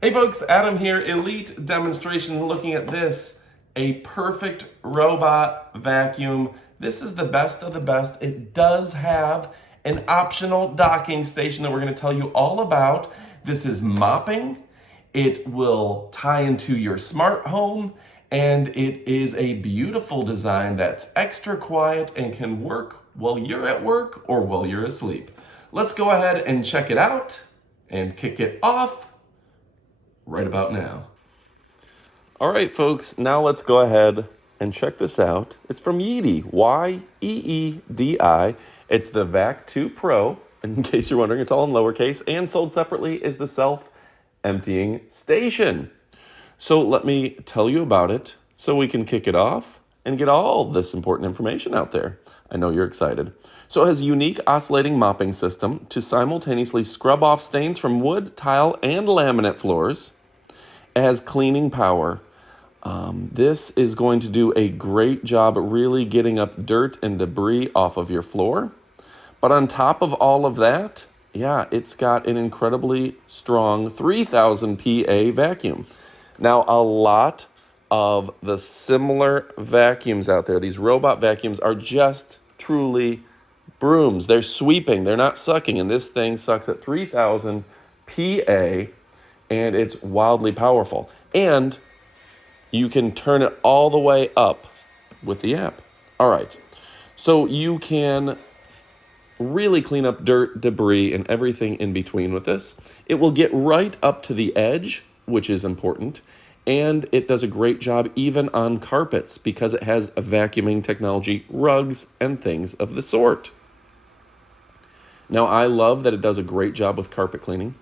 Hey folks, Adam here, Elite Demonstration, looking at this, a perfect robot vacuum. This is the best of the best. It does have an optional docking station that we're going to tell you all about. This is mopping. It will tie into your smart home, and it is a beautiful design that's extra quiet and can work while you're at work or while you're asleep. Let's go ahead and check it out and kick it off right about now. All right, folks, now let's go ahead and check this out. It's from Yeedi, Y-E-E-D-I. It's the Vac 2 Pro. In case you're wondering, it's all in lowercase, and sold separately is the self-emptying station. So let me tell you about it so we can kick it off and get all this important information out there. I know you're excited. So it has a unique oscillating mopping system to simultaneously scrub off stains from wood, tile, and laminate floors. It has cleaning power. This is going to do a great job at really getting up dirt and debris off of your floor. But on top of all of that, yeah, it's got an incredibly strong 3000 PA vacuum. Now, a lot of the similar vacuums out there, these robot vacuums, are just truly brooms. They're sweeping, they're not sucking, and this thing sucks at 3000 PA, and it's wildly powerful. And you can turn it all the way up with the app. All right, so you can really clean up dirt, debris, and everything in between with this. It will get right up to the edge, which is important, and it does a great job even on carpets because it has a vacuuming technology, rugs, and things of the sort. Now, I love that it does a great job with carpet cleaning.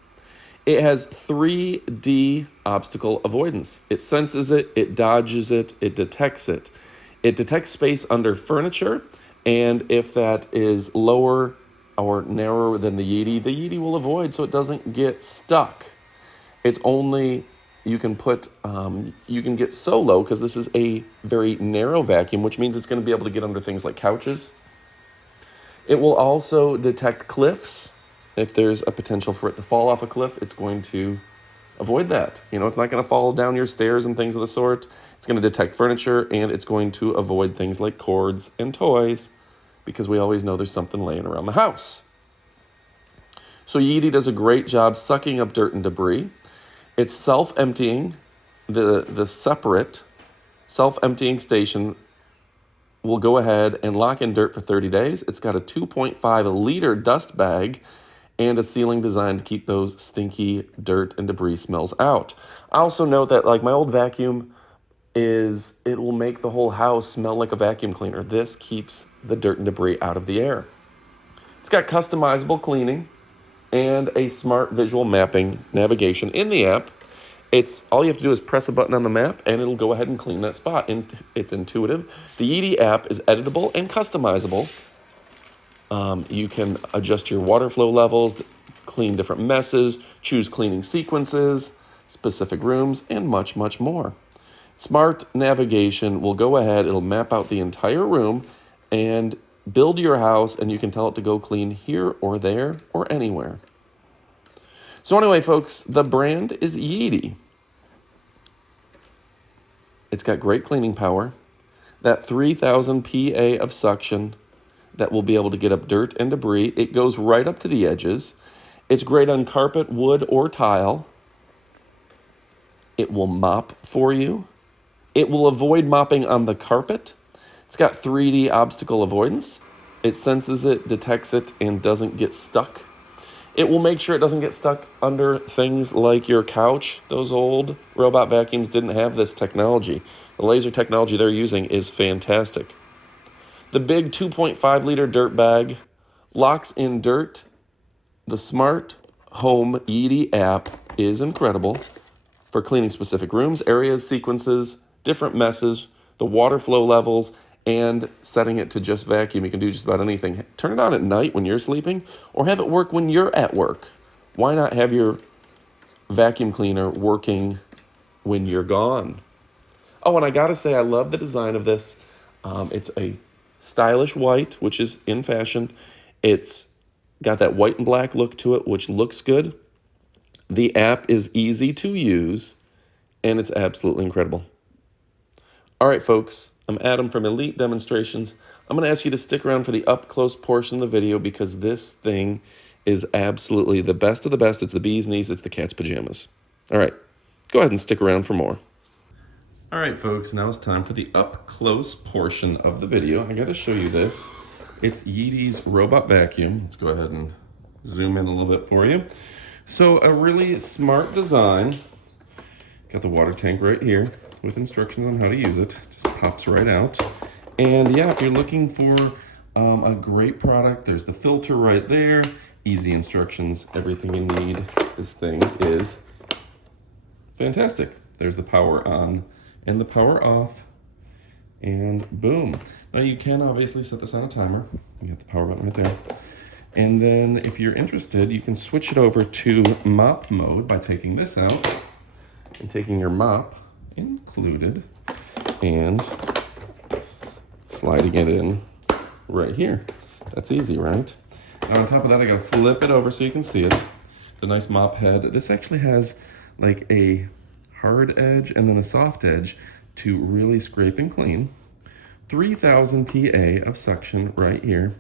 It has 3D obstacle avoidance. It senses it, it dodges it, it detects it. It detects space under furniture, and if that is lower or narrower than the Yeedi will avoid so it doesn't get stuck. It's only, you can get so low because this is a very narrow vacuum, which means it's going to be able to get under things like couches. It will also detect cliffs. If there's a potential for it to fall off a cliff, it's going to avoid that. It's not going to fall down your stairs and things of the sort. It's going to detect furniture, and it's going to avoid things like cords and toys because we always know there's something laying around the house. So Yeedi does a great job sucking up dirt and debris. It's self-emptying. The separate self-emptying station will go ahead and lock in dirt for 30 days. It's got a 2.5 liter dust bag and a ceiling designed to keep those stinky dirt and debris smells out. I also note that, like my old vacuum, it will make the whole house smell like a vacuum cleaner. This keeps the dirt and debris out of the air. It's got customizable cleaning and a smart visual mapping navigation in the app. All you have to do is press a button on the map, and it'll go ahead and clean that spot. And it's intuitive. The Yeedi app is editable and customizable. You can adjust your water flow levels, clean different messes, choose cleaning sequences, specific rooms, and much, much more. Smart navigation will go ahead, it'll map out the entire room and build your house, and you can tell it to go clean here or there or anywhere. So anyway, folks, the brand is Yeedi. It's got great cleaning power, that 3000 PA of suction that will be able to get up dirt and debris. It goes right up to the edges. It's great on carpet, wood, or tile. It will mop for you. It will avoid mopping on the carpet. It's got 3D obstacle avoidance. It senses it, detects it, and doesn't get stuck. It will make sure it doesn't get stuck under things like your couch. Those old robot vacuums didn't have this technology. The laser technology they're using is fantastic. The big 2.5 liter dirt bag locks in dirt. The smart home Yeedi app is incredible for cleaning specific rooms, areas, sequences, different messes, the water flow levels, and setting it to just vacuum. You can do just about anything. Turn it on at night when you're sleeping, or have it work when you're at work. Why not have your vacuum cleaner working when you're gone? Oh, and I gotta say, I love the design of this. It's a stylish white, which is in fashion. It's got that white and black look to it, which looks good. The app is easy to use, and it's absolutely incredible. All right, folks, I'm Adam from Elite Demonstrations. I'm going to ask you to stick around for the up-close portion of the video because this thing is absolutely the best of the best. It's the bee's knees. It's the cat's pajamas. All right, go ahead and stick around for more. All right, folks, now it's time for the up-close portion of the video. I got to show you this. It's Yeedi's robot vacuum. Let's go ahead and zoom in a little bit for you. So a really smart design. Got the water tank right here with instructions on how to use it. Just pops right out. And yeah, if you're looking for a great product, there's the filter right there. Easy instructions, everything you need. This thing is fantastic. There's the power on and the power off. And boom. Now you can obviously set this on a timer. You got the power button right there. And then if you're interested, you can switch it over to mop mode by taking this out and taking your mop included and sliding it in right here. That's easy, right? Now on top of that, I gotta flip it over so you can see it. The nice mop head. This actually has like a hard edge and then a soft edge to really scrape and clean. 3000 PA of suction right here.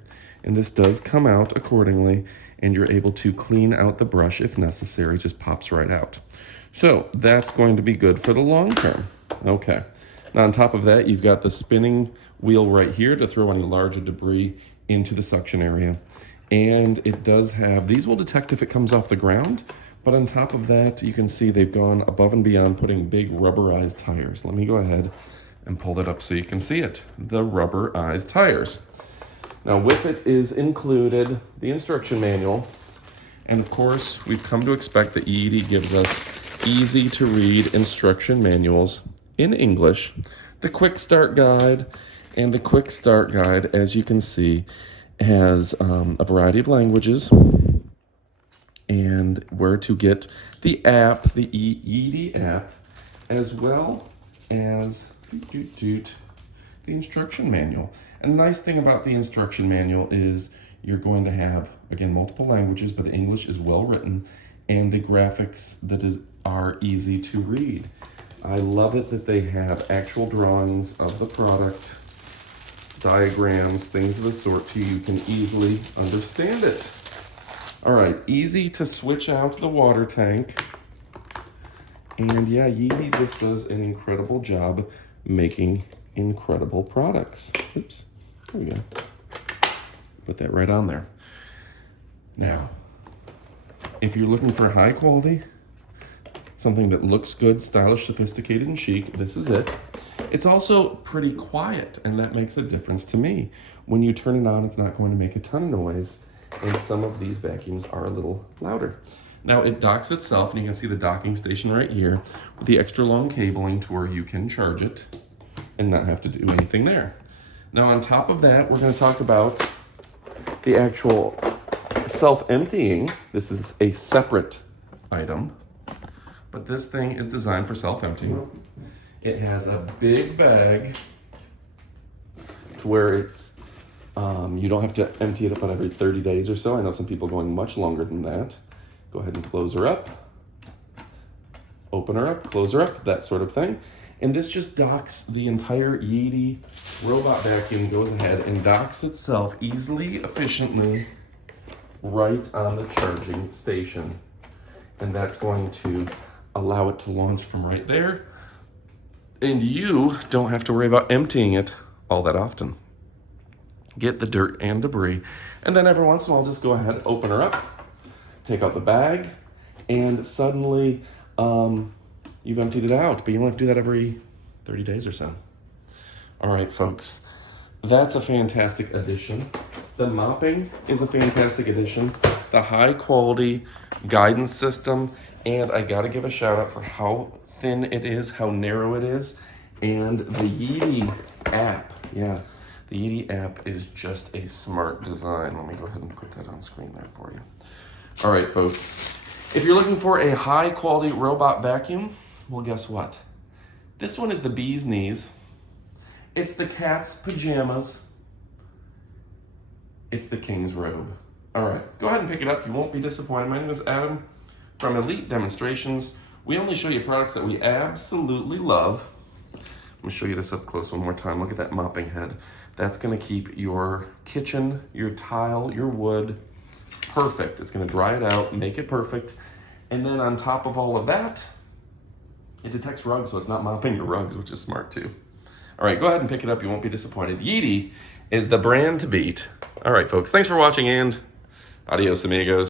And this does come out accordingly, and you're able to clean out the brush if necessary. It just pops right out. So that's going to be good for the long term. Okay. Now on top of that, you've got the spinning wheel right here to throw any larger debris into the suction area. And it does have, these will detect if it comes off the ground, but on top of that, you can see they've gone above and beyond putting big rubberized tires. Let me go ahead and pull that up so you can see it. The rubberized tires. Now with it is included the instruction manual. And of course, we've come to expect that yeedi gives us easy to read instruction manuals in English. The quick start guide, and the quick start guide, as you can see, has a variety of languages and where to get the app, the yeedi app, as well as the instruction manual. And the nice thing about the instruction manual is you're going to have, again, multiple languages, but the English is well written and the graphics are easy to read. I love it that they have actual drawings of the product, diagrams, things of the sort, so you can easily understand it. All right, easy to switch out the water tank. And yeah, yeedi just does an incredible job making incredible products. Oops, there we go. Put that right on there. Now, if you're looking for high quality, something that looks good, stylish, sophisticated, and chic, this is it. It's also pretty quiet, and that makes a difference to me. When you turn it on, it's not going to make a ton of noise, and some of these vacuums are a little louder. Now it docks itself, and you can see the docking station right here with the extra long cabling to where you can charge it and not have to do anything there. Now on top of that, we're going to talk about the actual self-emptying. This is a separate item, but this thing is designed for self-emptying. It has a big bag to where it's you don't have to empty it up on every 30 days or so. I know some people going much longer than that. Go ahead and close her up, open her up, close her up, that sort of thing. And this just docks the entire yeedi robot vacuum, goes ahead and docks itself easily, efficiently, right on the charging station. And that's going to allow it to launch from right there. And you don't have to worry about emptying it all that often. Get the dirt and debris. And then every once in a while, just go ahead, open her up, take out the bag, and suddenly you've emptied it out. But you only have to do that every 30 days or so. All right, folks, that's a fantastic addition. The mopping is a fantastic addition. The high quality guidance system, and I gotta give a shout out for how thin it is, how narrow it is, and the yeedi app. Yeah, the yeedi app is just a smart design. Let me go ahead and put that on screen there for you. All right, folks, if you're looking for a high quality robot vacuum, well, guess what? This one is the bee's knees. It's the cat's pajamas. It's the king's robe. All right, go ahead and pick it up. You won't be disappointed. My name is Adam from Elite Demonstrations, we only show you products that we absolutely love. Let me show you this up close one more time. Look at that mopping head. That's gonna keep your kitchen, your tile, your wood perfect. It's gonna dry it out, make it perfect. And then on top of all of that, it detects rugs, so it's not mopping your rugs, which is smart too. All right, go ahead and pick it up. You won't be disappointed. Yeedi is the brand to beat. All right, folks, thanks for watching, and adios, amigos.